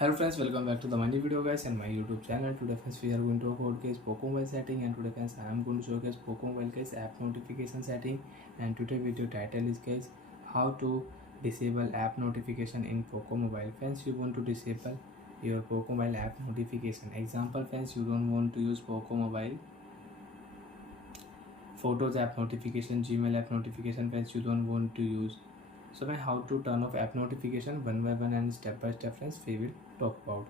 Hello friends, welcome back to the money video guys and my YouTube channel. Today friends we are going to talk about guys Poco mobile setting, and today friends I am going to show guys Poco mobile guys app notification setting. And today video title is guys how to disable app notification in Poco mobile. Friends, you want to disable your Poco mobile app notification. Example friends, you don't want to use Poco mobile photos app notification, Gmail app notification. Friends, you don't want to use. So now how to turn off app notification one by one and step by step friends we will talk about.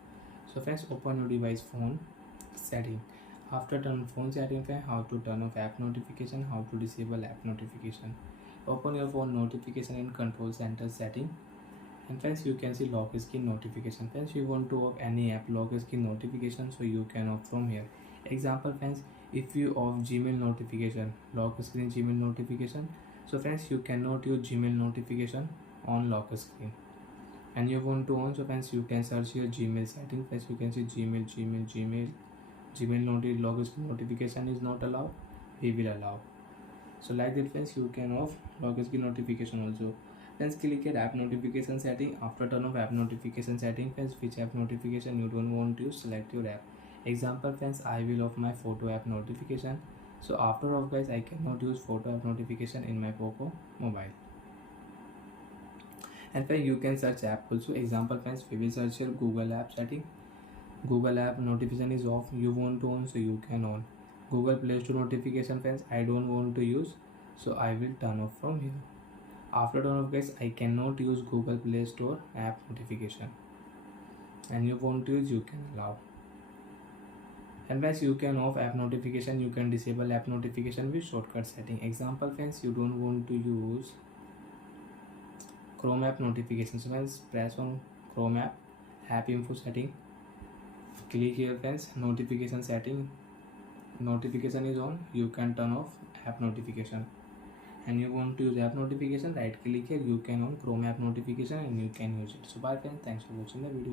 So friends, open your device phone setting. After turn phone setting, friends, how to turn off app notification, how to disable app notification. Open your phone notification in control center setting, and friends you can see lock screen notification. Friends, you want to off any app lock screen notification, so you can off from here. Example friends, if you off Gmail notification, lock screen Gmail notification, so friends you cannot use Gmail notification on lock screen, and you want to on, so friends you can search your Gmail setting. Friends, you can see Gmail lock screen notification is not allowed, we will allow. So like that friends, you can off lock screen notification also. Friends, click at app notification setting. After turn off app notification setting, friends, which app notification you don't want to use, select your app. Example friends, I will off my photo app notification. So after off guys, I cannot use photo app notification in my Poco mobile. And friends, you can search app also. Example friends, we will search your Google app setting. Google app notification is off, you want to on, so you can on. Google Play Store notification friends, I don't want to use, so I will turn off from here. After turn off guys, I cannot use Google Play Store app notification, and you want to use, you can allow. And guys, you can off app notification, you can disable app notification with shortcut setting. Example friends, you don't want to use Chrome app notifications. So friends, press on Chrome app info setting, click here friends, notification setting. Notification is on, you can turn off app notification. And you want to use app notification, right click here, you can on Chrome app notification and you can use it. So bye friends, thanks for watching the video.